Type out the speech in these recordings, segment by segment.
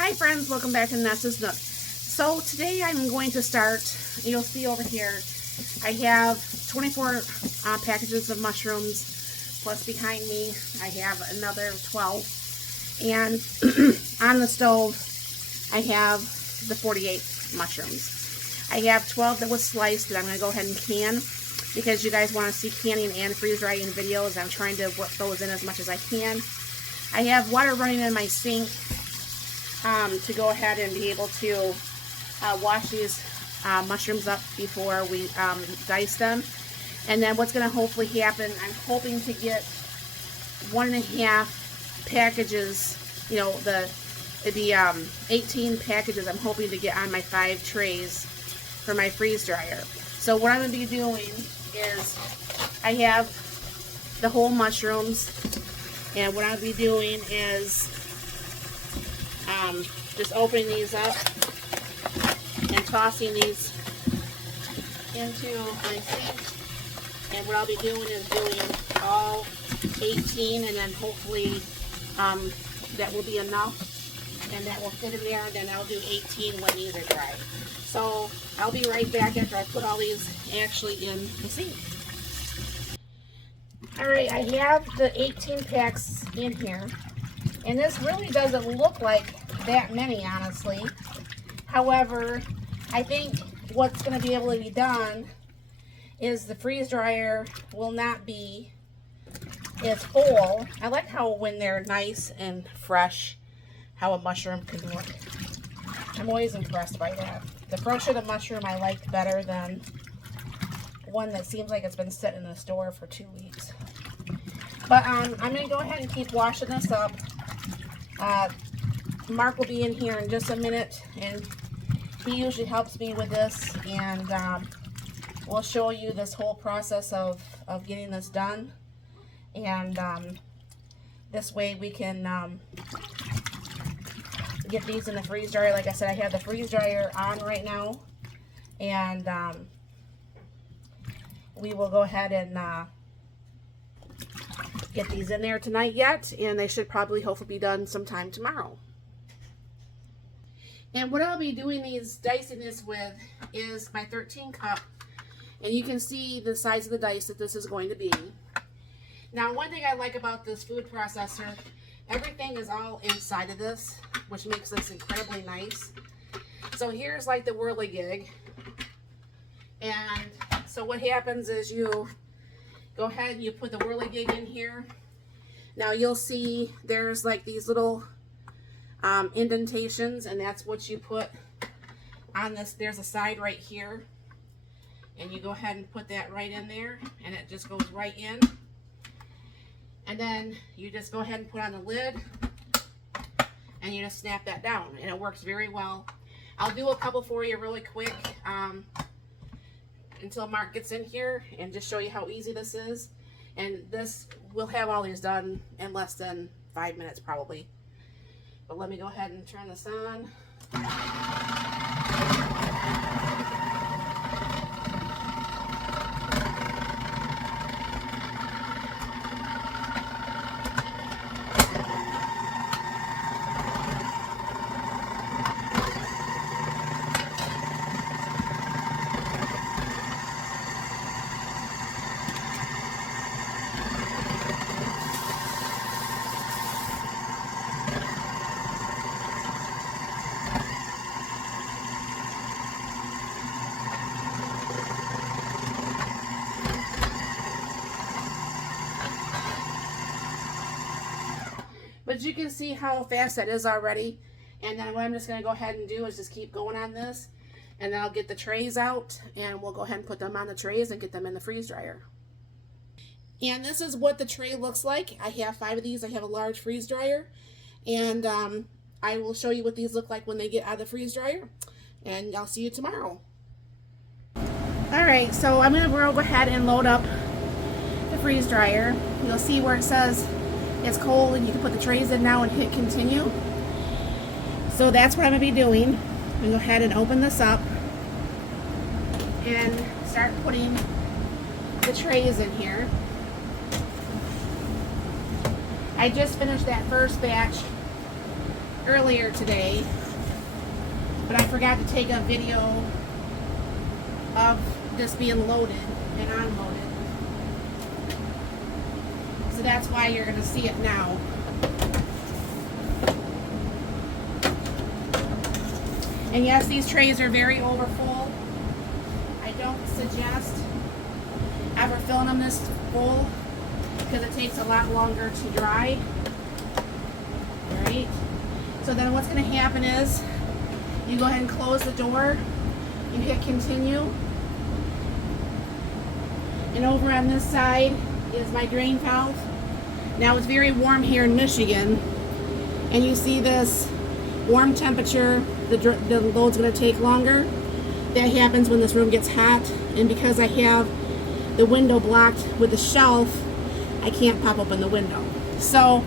Hi friends, welcome back to Nessa's Nook. So today I'm going to start, you'll see over here, I have 24 packages of mushrooms, plus behind me I have another 12. And on the stove I have the 48 mushrooms. I have 12 that was sliced that I'm going to go ahead and can, because you guys want to see canning and freeze drying videos. I'm trying to work those in as much as I can. I have water running in my sink to go ahead and be able to wash these mushrooms up before we dice them. And then what's going to hopefully happen, I'm hoping to get 1.5 packages, you know, it'd be 18 packages I'm hoping to get on my 5 trays for my freeze dryer. So what I'm going to be doing is I have the whole mushrooms, and what I'll be doing is just opening these up and tossing these into my sink. And what I'll be doing is doing all 18, and then hopefully that will be enough, and that will fit in there, and then I'll do 18 when these are dry. So I'll be right back after I put all these actually in the sink. Alright, I have the 18 packs in here, and this really doesn't look like that many, honestly. However, I think what's going to be able to be done is the freeze dryer will not be as full. I like how when they're nice and fresh, how a mushroom can look. I'm always impressed by that. The fresher the mushroom I like better than one that seems like it's been sitting in the store for 2 weeks. But I'm going to go ahead and keep washing this up. Mark will be in here in just a minute, and he usually helps me with this, and we'll show you this whole process of getting this done. And this way we can get these in the freeze dryer. Like I said, I have the freeze dryer on right now, and we will go ahead and get these in there tonight yet, and they should probably hopefully be done sometime tomorrow. And what I'll be doing these, dicing this with, is my 13 cup, and you can see the size of the dice that this is going to be. Now, one thing I like about this food processor, everything is all inside of this, which makes this incredibly nice. So here's like the whirligig, and so what happens is you go ahead and you put the whirligig in here. Now you'll see there's like these little indentations, and that's what you put on this. There's a side right here, and you go ahead and put that right in there, and it just goes right in. And then you just go ahead and put on the lid, and you just snap that down, and it works very well. I'll do a couple for you really quick until Mark gets in here, and just show you how easy this is. And this, we'll have all these done in less than 5 minutes probably. But let me go ahead and turn this on. But you can see how fast that is already. And then what I'm just going to go ahead and do is just keep going on this. And then I'll get the trays out, and we'll go ahead and put them on the trays and get them in the freeze dryer. And this is what the tray looks like. I have 5 of these. I have a large freeze dryer. And I will show you what these look like when they get out of the freeze dryer. And I'll see you tomorrow. Alright, so I'm going to go ahead and load up the freeze dryer. You'll see where it says it's cold, and you can put the trays in now and hit continue. So that's what I'm going to be doing. I'm going to go ahead and open this up and start putting the trays in here. I just finished that first batch earlier today, but I forgot to take a video of this being loaded and unloaded. So that's why you're going to see it now. And yes, these trays are very overfull. I don't suggest ever filling them this full because it takes a lot longer to dry. Alright, so then what's going to happen is you go ahead and close the door, you hit continue, and over on this side is my drain valve. Now it's very warm here in Michigan, and you see this warm temperature, the load's going to take longer. That happens when this room gets hot, and because I have the window blocked with a shelf, I can't pop open the window. So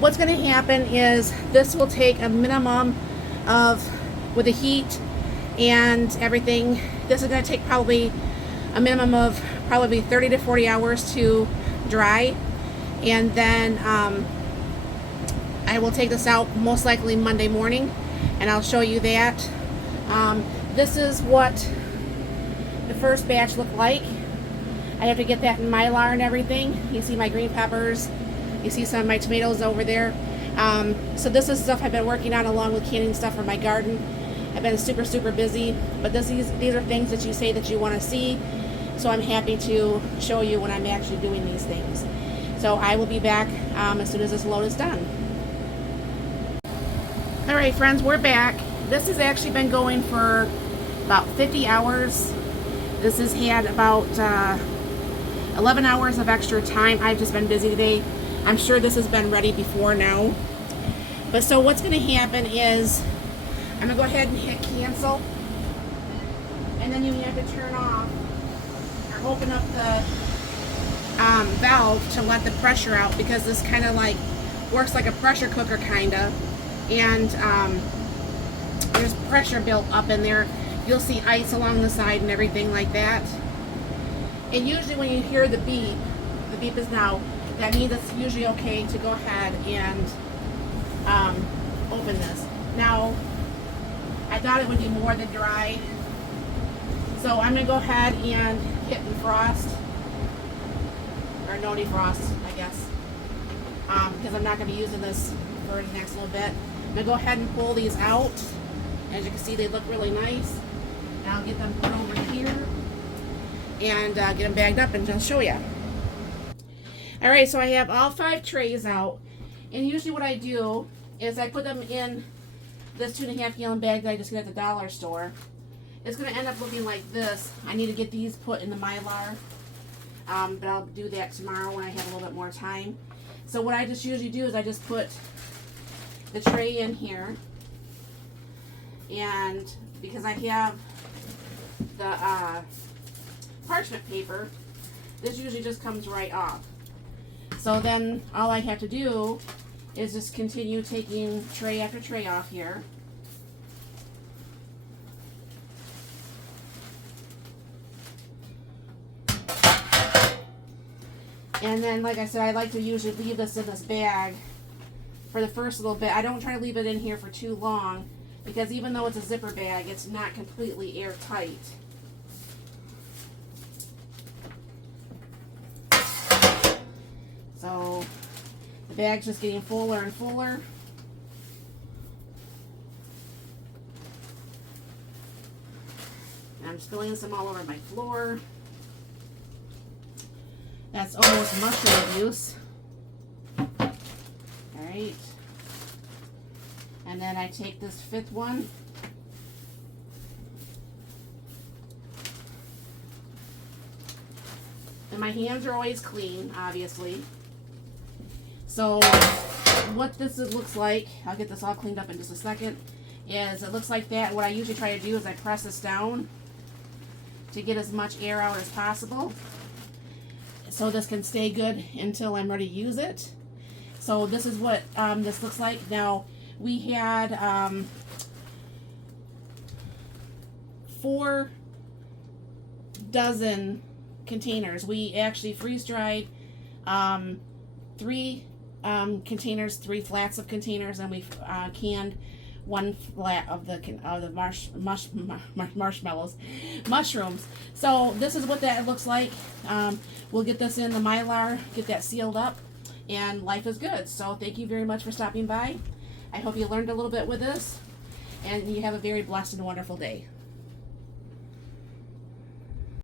what's going to happen is this will take a minimum of, with the heat and everything, this is going to take probably a minimum of probably 30 to 40 hours to dry. And then I will take this out most likely Monday morning, and I'll show you that. This is what the first batch looked like. I have to get that in mylar and everything. You see my green peppers. You see some of my tomatoes over there. So this is stuff I've been working on along with canning stuff for my garden. I've been super busy, but these are things that you say that you want to see. So I'm happy to show you when I'm actually doing these things. So I will be back as soon as this load is done. Alright friends, we're back. This has actually been going for about 50 hours. This has had about 11 hours of extra time. I've just been busy today. I'm sure this has been ready before now. But so what's going to happen is I'm going to go ahead and hit cancel. And then you have to turn off or open up the valve to let the pressure out, because this kind of like works like a pressure cooker kind of. And there's pressure built up in there. You'll see ice along the side and everything like that. And usually when you hear the beep is now, that means it's usually okay to go ahead and open this. Now, I thought it would be more than dry, so I'm going to go ahead and hit defrost, or no defrost, I guess, because I'm not going to be using this for the next little bit. I'm going to go ahead and pull these out. As you can see, they look really nice. Now I'll get them put over here and get them bagged up, and I'll show you. Alright, so I have all 5 trays out, and usually what I do is I put them in this 2.5 gallon bag that I just got at the dollar store. It's going to end up looking like this. I need to get these put in the mylar, but I'll do that tomorrow when I have a little bit more time. So what I just usually do is I just put the tray in here, and because I have the parchment paper, this usually just comes right off. So then all I have to do is just continue taking tray after tray off here. And then, like I said, I like to usually leave this in this bag for the first little bit. I don't try to leave it in here for too long, because even though it's a zipper bag, it's not completely airtight. So the bag's just getting fuller and fuller. And I'm spilling some all over my floor. That's almost mushroom abuse. Alright. And then I take this 5th one. And my hands are always clean, obviously. So what this looks like, I'll get this all cleaned up in just a second, is it looks like that. What I usually try to do is I press this down to get as much air out as possible, so this can stay good until I'm ready to use it. So this is what this looks like. Now, we had 4 dozen containers. We actually freeze dried 3 containers, 3 flats of containers, and we've canned 1 flat of the marshmallows, mushrooms. So this is what that looks like. We'll get this in the mylar, get that sealed up, and life is good. So thank you very much for stopping by. I hope you learned a little bit with this, and you have a very blessed and wonderful day.